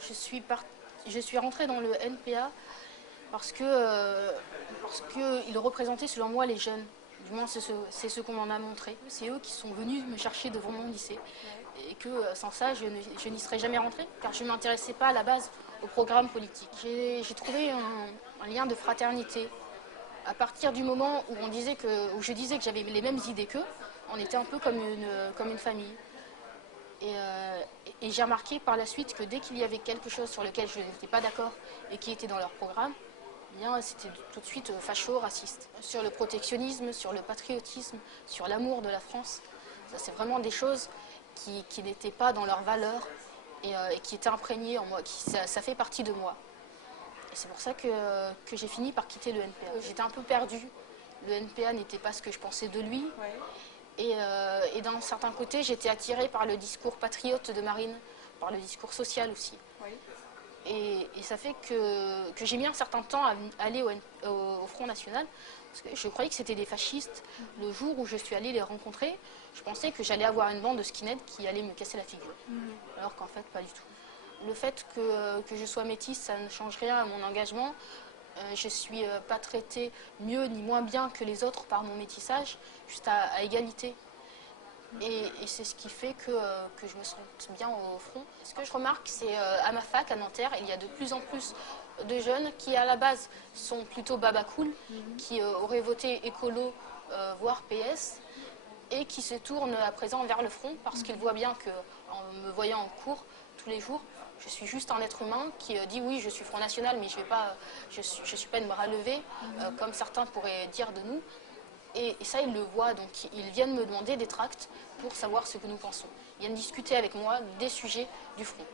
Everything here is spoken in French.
Je suis rentrée dans le NPA parce que il représentait selon moi les jeunes. Du moins, c'est ce qu'on m'en a montré. C'est eux qui sont venus me chercher devant mon lycée. Et que sans ça, je n'y serais jamais rentrée, car je ne m'intéressais pas à la base au programme politique. J'ai trouvé un lien de fraternité. À partir du moment où je disais que j'avais les mêmes idées qu'eux, on était un peu comme une famille. Et, euh, et j'ai remarqué par la suite que dès qu'il y avait quelque chose sur lequel je n'étais pas d'accord et qui était dans leur programme, eh bien, c'était tout de suite facho, raciste. Sur le protectionnisme, sur le patriotisme, sur l'amour de la France, ça c'est vraiment des choses qui n'étaient pas dans leurs valeurs et qui étaient imprégnées en moi, ça fait partie de moi. Et c'est pour ça que j'ai fini par quitter le NPA. J'étais un peu perdue. Le NPA n'était pas ce que je pensais de lui. Ouais. Et d'un certain côté, j'étais attirée par le discours patriote de Marine, par le discours social aussi. Oui. Et ça fait que j'ai mis un certain temps à aller au Front National, parce que je croyais que c'était des fascistes. Le jour où je suis allée les rencontrer, je pensais que j'allais avoir une bande de skinheads qui allait me casser la figure. Alors qu'en fait, pas du tout. Le fait que je sois métisse, ça ne change rien à mon engagement. Je ne suis pas traitée mieux ni moins bien que les autres par mon métissage, juste à égalité. Et c'est ce qui fait que je me sens bien au front. Ce que je remarque, c'est à ma fac, à Nanterre, il y a de plus en plus de jeunes qui, à la base, sont plutôt babacool, qui auraient voté écolo, voire PS, et qui se tournent à présent vers le front parce qu'ils voient bien qu'en me voyant en cours tous les jours, je suis juste un être humain qui dit oui, je suis Front National, mais je suis pas une bras levée, comme certains pourraient dire de nous. Et ça, ils le voient, donc ils viennent me demander des tracts pour savoir ce que nous pensons. Ils viennent discuter avec moi des sujets du front.